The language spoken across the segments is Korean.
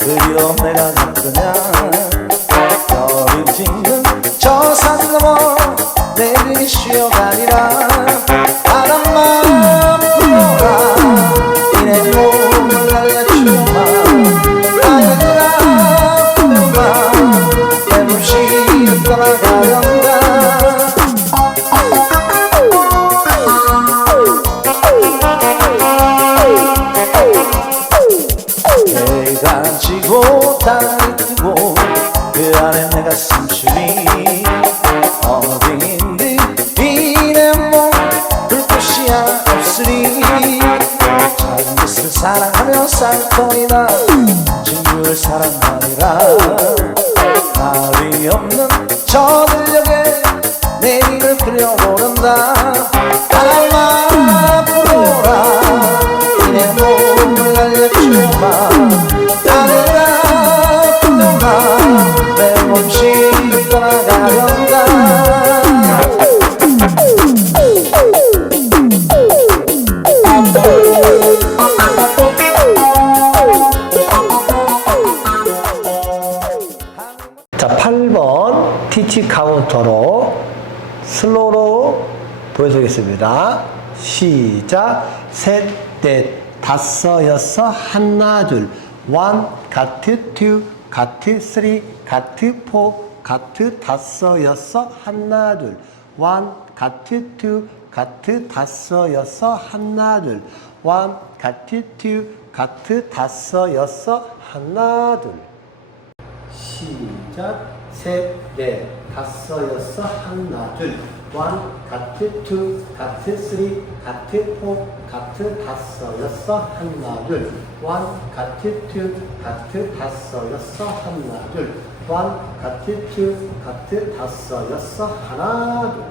그리워 내가 갔더냐 별이 지는 저 산 넘어 내들이 쉬어가리라 바람만 불어라 이내 몸을 날려주마 아들아 불어라 내 몫이 떠나가련다 내 가지 슬로우로 보여주겠습니다. 시작. 셋, 넷, 다섯, 여섯, 하나, 둘. 원, 가트, 투, 가트, 쓰리, 가트, 포, 가트, 다섯, 여섯, 하나, 둘. 원, 가트, 투, 가트, 다섯, 여섯, 하나, 둘. 원, 가트, 투, 가트, 다섯, 여섯, 하나, 둘. 시작 셋, 넷, 다섯, 여섯, 하나, 둘, 원, 가트, 투, 가트, 쓰리, 가트, 포, 가트, 다섯, 여섯, 하나, 둘, 원, 가트, 투, 가트, 다섯, 여섯, 하나, 둘, 원, 가트, 투, 가트, 다섯, 여섯, 하나, 둘.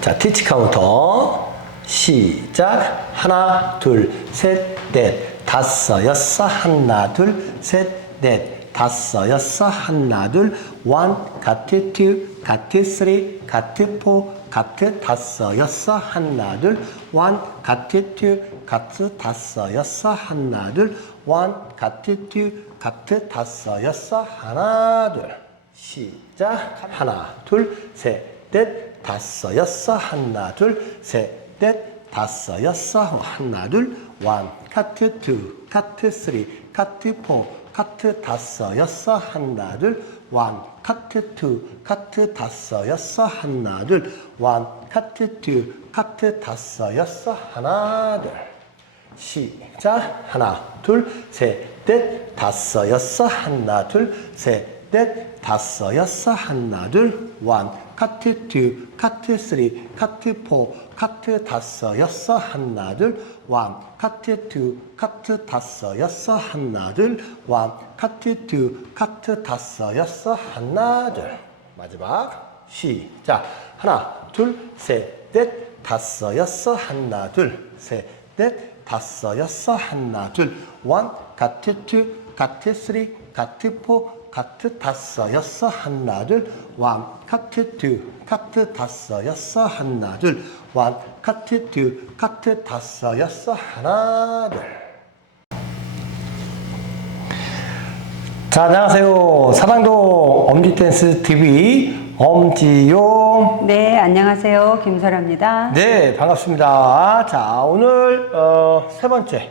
자, 티치 카운터. 시작. 하나, 둘, 셋, 넷, 다섯, 여섯, 하나, 둘, 셋, 넷, 다섯, 여섯, 하나, 둘, 원, 가트, 투, 가트, 쓰리, 가트, 포, 가트, 다섯, 여섯, 하나, 둘, 원, 가트, 투, 가트, 다섯, 여섯, 하나, 둘, 원, 가트, 투, 가트, 다섯, 여섯, 하나, 둘. 시작. 하나, 둘, 셋, 넷, 다섯, 여섯, 하나, 둘, 셋, 넷, 다섯, 여섯, 하나, 둘, 원, 카트, 투, 카트, 쓰리, 카트, 포, 카트, 하나, 둘, 원, 카트, 투, 카트, 하나, 둘, 원, 카트, 투, 카트, 다섯, 여섯, 하나, 둘. 시작. 하나 둘셋넷 여섯 하나 둘셋넷 여섯 하나 둘원 카트 2, 카트 3, 카트 4, 카트 다섯, 여섯, 하나, 둘, 카트 2, 카트 다섯, 여섯, 하나, 둘, 카트 2, 카트 다섯, 여섯, 하나, 둘. 마지막. 시작. 하나, 둘, 셋, 넷, 다섯, 여섯, 하나, 둘, 셋, 넷, 다섯, 여섯, 하나, 둘, 원, 카트 2, 카트 3, 카트 4, 카트다사였어 한나를 왕 카트트 카트다사였어 한나를 왕 카트트 카트다사였어 하나를 자 안녕하세요 사랑도 엄지댄스 TV 엄지용 네, 안녕하세요. 김설아입니다. 네, 반갑습니다. 자, 오늘 어, 세 번째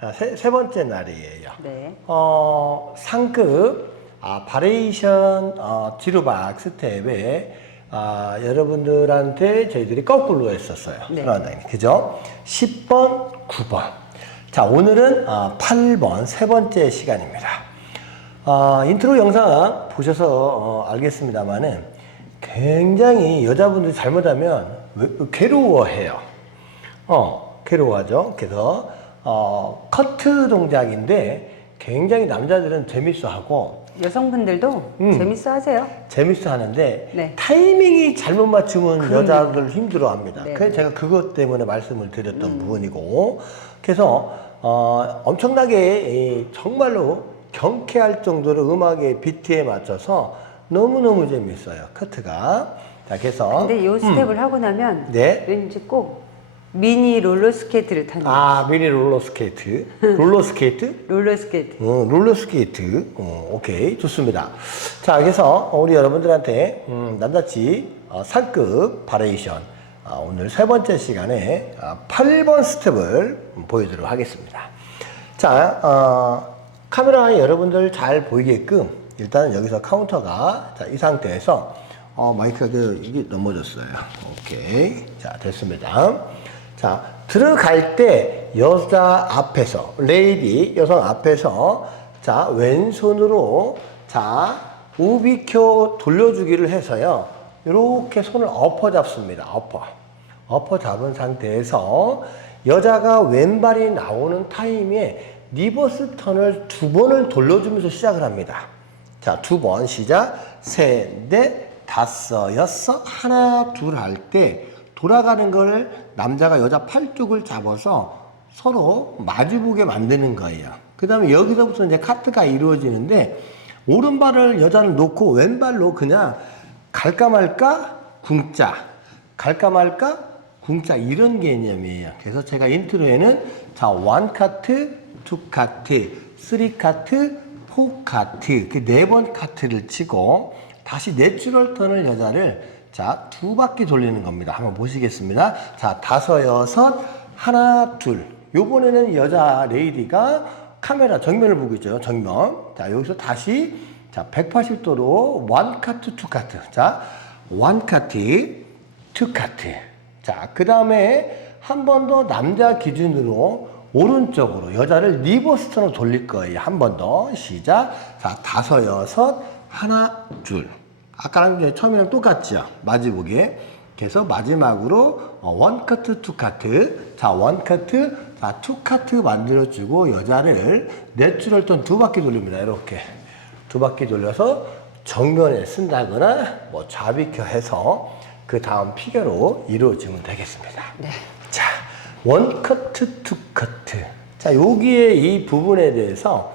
아, 세, 세 번째 날이에요. 네. 어, 상급 아, 바레이션 어, 지루박 스텝에 아, 여러분들한테 저희들이 거꾸로 했었어요. 네. 그죠? 10번, 9번. 자, 오늘은 어, 8번 세 번째 시간입니다. 어, 인트로 영상 보셔서 어, 알겠습니다만은 굉장히 여자분들이 잘못하면 외- 괴로워해요. 어, 괴로워하죠. 그래서, 어, 커트 동작인데 굉장히 남자들은 재밌어 하고 여성분들도 음. 재밌어 하세요. 재밌어 하는데 네. 타이밍이 잘못 맞추면 그럼요. 여자들 힘들어 합니다. 네. 그래서 제가 그것 때문에 말씀을 드렸던 부분이고 그래서 어, 엄청나게 이, 정말로 경쾌할 정도로 음악의 비트에 맞춰서 너무너무 재밌어요. 커트가. 자, 그래서 근데 이 스텝을 하고 나면 네. 왠지 꼭 미니 롤러스케이트를 타는 아, 미니 롤러스케이트. 롤러스케이트? 롤러스케이트. 어, 롤러스케이트. 어, 오케이. 좋습니다. 자, 그래서 우리 여러분들한테, 음, 남자치 어, 상급 바레이션. 어, 오늘 세 번째 시간에 어, 8번 스텝을 음, 보여드리도록 하겠습니다. 자, 어, 카메라에 여러분들 잘 보이게끔 일단은 여기서 카운터가 자, 이 상태에서 어, 마이크가 그, 이게 넘어졌어요. 오케이. 자, 됐습니다. 자, 들어갈 때 여자 앞에서, 레이디, 여성 앞에서, 자, 왼손으로, 자, 우비켜 돌려주기를 해서요. 이렇게 손을 엎어 잡습니다. 엎어. 엎어 잡은 상태에서 여자가 왼발이 나오는 타임에 리버스 턴을 두 번을 돌려주면서 시작을 합니다. 자, 두 번 시작. 셋, 넷, 다섯, 여섯, 하나, 둘 할 때 돌아가는 걸 남자가 여자 팔 쪽을 잡아서 서로 마주보게 만드는 거예요. 그 다음에 여기서부터 이제 카트가 이루어지는데 오른발을 여자는 놓고 왼발로 그냥 갈까 말까 궁자 갈까 말까 궁자 이런 개념이에요. 그래서 제가 인트로에는 자, 원 카트, 투 카트, 쓰리 카트, 포 카트 그 네 번 카트를 치고 다시 내추럴 턴을 여자를 자, 두 바퀴 돌리는 겁니다. 한번 보시겠습니다. 자, 다섯, 여섯, 하나, 둘. 요번에는 여자 레이디가 카메라 정면을 보고 있죠. 정면. 자, 여기서 다시 자, 180도로 원 카트, 투 카트. 자, 원 카트, 투 카트. 자, 그 다음에 한 번 더 남자 기준으로 오른쪽으로 여자를 리버스 턴으로 돌릴 거예요. 한 번 더. 시작. 자, 다섯, 여섯, 하나, 둘. 아까랑 처음이랑 똑같죠. 마지막에. 그래서 마지막으로 어, 원 카트, 투 카트. 자, 원 카트, 자, 투 카트 만들어주고 여자를 내추럴 턴두 바퀴 돌립니다. 이렇게. 두 바퀴 돌려서 정면에 쓴다거나 뭐 좌비켜 해서 그 다음 피겨로 이루어지면 되겠습니다. 네. 자, 원 커트, 투 커트. 자, 여기에 이 부분에 대해서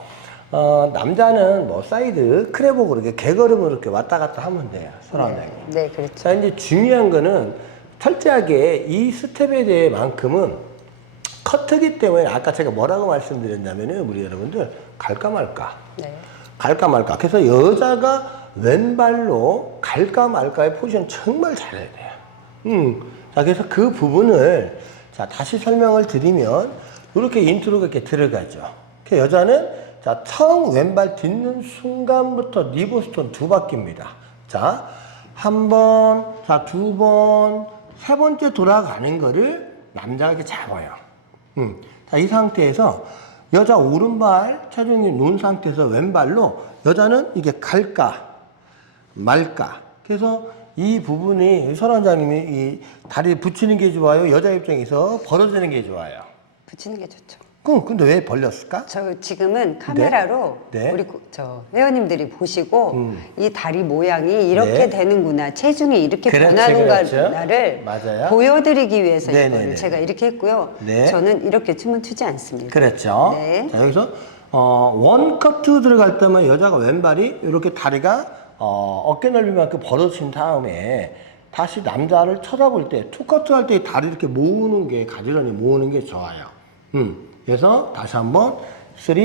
어, 남자는 뭐 사이드 크레복으로 이렇게 개걸음으로 이렇게 왔다 갔다 하면 돼요. 서라운딩. 네, 그렇죠. 자, 이제 중요한 거는 철저하게 이 스텝에 대해만큼은 커트기 때문에 아까 제가 뭐라고 말씀드렸냐면은 우리 여러분들 갈까 말까. 네. 갈까 말까. 그래서 여자가 왼발로 갈까 말까의 포지션 정말 잘해야 돼요. 음. 자, 그래서 그 부분을 자, 다시 설명을 드리면 이렇게 인트로가 이렇게 들어가죠. 그 여자는 자, 처음 왼발 딛는 순간부터 리버스톤 두 바퀴입니다. 자, 한 번, 자, 두 번, 세 번째 돌아가는 거를 남자가 이렇게 잡아요. 음. 자, 이 상태에서 여자 오른발 체중이 놓은 상태에서 왼발로 여자는 이게 갈까 말까. 그래서 이 부분이 설 원장님이 이 다리 붙이는 게 좋아요. 여자 입장에서 벌어지는 게 좋아요. 붙이는 게 좋죠. 그럼 근데 왜 벌렸을까? 저 지금은 카메라로 네. 우리 고- 저 회원님들이 보시고 음. 이 다리 모양이 이렇게 네. 되는구나, 체중이 이렇게 그렇지, 변하는가를 그렇죠. 맞아요. 보여드리기 위해서 네, 네, 네. 제가 이렇게 했고요. 네. 저는 이렇게 춤은 추지 않습니다. 그렇죠. 네. 자, 여기서 어, 원 커트 들어갈 때만 여자가 왼발이 이렇게 다리가 어, 어깨 넓이만큼 벌어진 다음에 다시 남자를 쳐다볼 때 투커트 할때 다리 이렇게 모으는 게 가지런히 모으는 게 좋아요. 음. 그래서 다시 한번 3,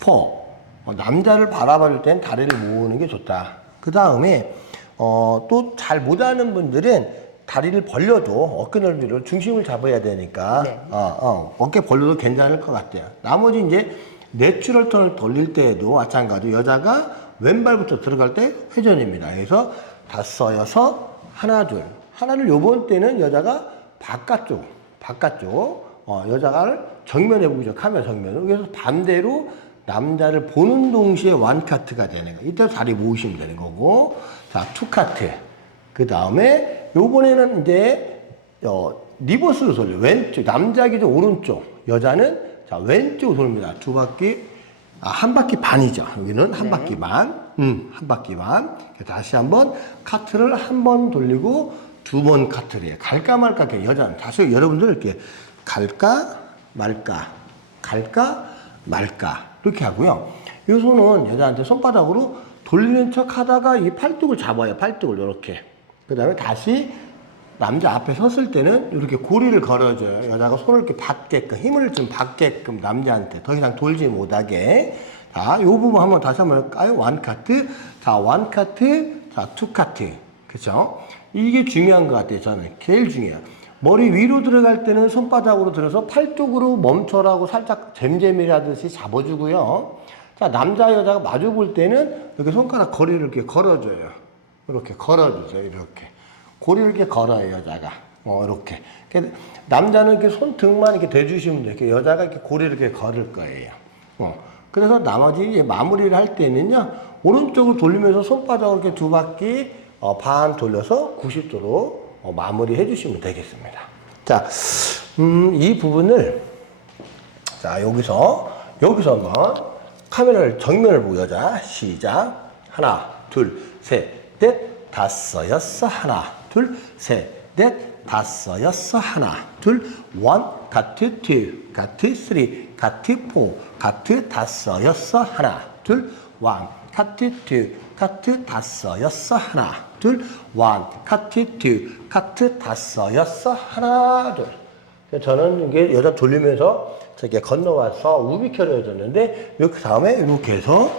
4. 어, 남자를 바라볼 땐 다리를 모으는 게 좋다. 그 다음에 어, 또 잘 못하는 분들은 다리를 벌려도 어깨 넓이를 중심을 잡아야 되니까 네. 어, 어, 어 깨 벌려도 괜찮을 것 같아요. 나머지 이제 내추럴 턴을 돌릴 때에도 마찬가지로 여자가 왼발부터 들어갈 때 회전입니다. 그래서 다섯, 여섯, 하나, 둘. 하나를 요번 때는 여자가 바깥쪽, 바깥쪽, 어, 여자가 정면에 보이죠. 카메라 정면으로. 그래서 반대로 남자를 보는 동시에 완 카트가 되는 거예요. 이때 다리 모으시면 되는 거고. 자, 투 카트. 그 다음에 요번에는 이제 어, 리버스로 돌려. 왼쪽. 남자 기준 오른쪽. 여자는 자, 왼쪽으로 돌립니다. 두 바퀴, 아, 한 바퀴 반이죠. 여기는 한 네. 바퀴 반. 음, 한 바퀴 반. 다시 한번 카트를 한 번 돌리고 두 번 카트를 해요. 갈까 말까. 이렇게 여자는 다시 여러분들 이렇게 갈까 말까. 갈까 말까. 이렇게 하고요. 이 손은 여자한테 손바닥으로 돌리는 척 하다가 이 팔뚝을 잡아요. 팔뚝을 이렇게. 그 다음에 다시 남자 앞에 섰을 때는 이렇게 고리를 걸어줘요. 여자가 손을 이렇게 받게끔, 힘을 좀 받게끔 남자한테 더 이상 돌지 못하게. 자, 요 부분 한번 다시 한번 할까요? 원 카트. 자, 원 카트. 자, 투 카트. 그쵸? 이게 중요한 것 같아요. 저는. 제일 중요해요. 머리 위로 들어갈 때는 손바닥으로 들어서 팔 쪽으로 멈춰라고 살짝 잼잼이라듯이 잡아주고요. 자, 남자, 여자가 마주 볼 때는 이렇게 손가락 거리를 이렇게 걸어줘요. 이렇게 걸어주세요. 이렇게. 고리를 이렇게 걸어요, 여자가. 어, 이렇게. 남자는 이렇게 손등만 이렇게 대주시면 돼요. 여자가 이렇게 고리를 이렇게 걸을 거예요. 어. 그래서 나머지 마무리를 할 때는요, 오른쪽으로 돌리면서 손바닥으로 이렇게 두 바퀴 어, 반 돌려서 90도로 어, 마무리 해 주시면 되겠습니다. 자, 음, 이 부분을 자, 여기서, 여기서 한번 카메라를 정면을 보고 여자. 시작. 하나, 둘, 셋, 넷, 다섯, 여섯, 하나, 둘, 셋, 넷, 다섯, 여섯, 하나, 둘, 원, 카트, 투, 카트, 쓰리, 카트, 포, 카트, 다섯, 여섯, 하나, 둘, 원, 카트, 투, 카트, 다섯, 여섯, 하나, 둘, 원, 카트, 투, 카트, 다섯, 여섯, 하나, 둘. 저는 이게 여자 돌리면서 저렇게 건너와서 우비켜를 해줬는데 이렇게 다음에 이렇게 해서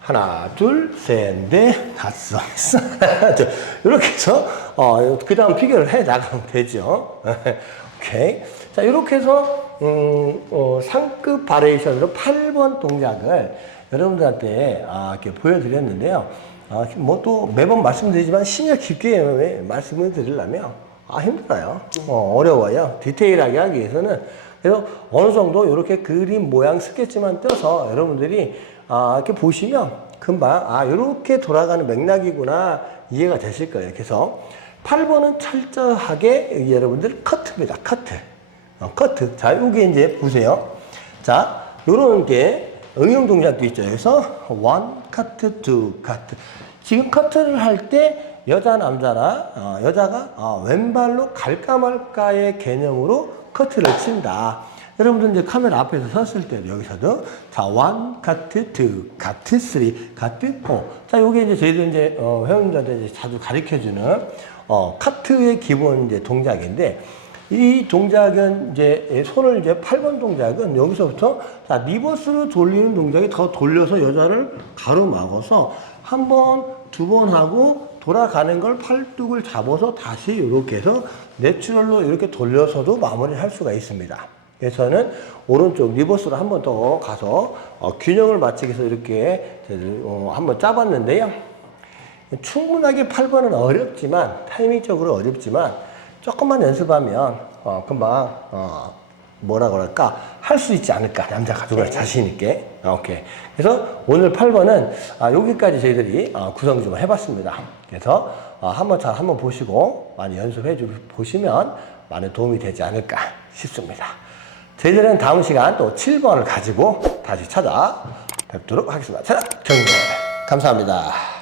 하나 둘 셋 넷 다섯. 여섯 하나 둘 이렇게 해서 어 그 다음 피겨를 해 나가면 되죠. 오케이. 자 이렇게 해서 음, 어, 상급 바레이션으로 8번 동작을 여러분들한테 아, 이렇게 보여드렸는데요 아, 뭐 또 매번 말씀드리지만 심야 깊게 말씀을 드리려면 아 힘들어요. 어, 어려워요. 디테일하게 하기 위해서는 그래서 어느 정도 이렇게 그림 모양 스케치만 떼서 여러분들이 아, 이렇게 보시면 금방 아 이렇게 돌아가는 맥락이구나 이해가 되실 거예요. 그래서 8번은 철저하게 여러분들 커트입니다. 커트. 어, 커트. 자, 여기 이제 보세요. 자, 요런 게 응용 동작도 있죠. 그래서 원 커트, 투 커트. 지금 커트를 할 때 여자 남자나 어, 여자가 어, 왼발로 갈까 말까의 개념으로 커트를 친다. 여러분들 이제 카메라 앞에서 섰을 때 여기서도 자, 원 카트, 투 카트, 쓰리 카트, 포. 자, 요게 이제 저희들 이제 어, 회원님들한테 이제 자주 가르쳐 주는 어, 카트의 기본 이제 동작인데 이 동작은 이제 손을 이제 8번 동작은 여기서부터 자 리버스로 돌리는 동작이 더 돌려서 여자를 가로막아서 한 번, 두 번 하고 돌아가는 걸 팔뚝을 잡아서 다시 이렇게 해서 내추럴로 이렇게 돌려서도 마무리를 할 수가 있습니다. 그래서는 오른쪽 리버스로 한 번 더 가서 어, 균형을 맞추기 위해서 이렇게 어, 한번 짜봤는데요. 충분하게 8번은 어렵지만 타이밍적으로 어렵지만 조금만 연습하면 어, 금방 어, 뭐라 그럴까? 할 수 있지 않을까? 남자가 누가 자신 있게. 오케이. 그래서 오늘 8번은 아, 여기까지 저희들이 어, 구성 좀 해봤습니다. 그래서 어, 한번 잘 한번 보시고 많이 연습해 주 보시면 많은 도움이 되지 않을까 싶습니다. 저희들은 다음 시간 또 7번을 가지고 다시 찾아뵙도록 하겠습니다. 자 정리 감사합니다.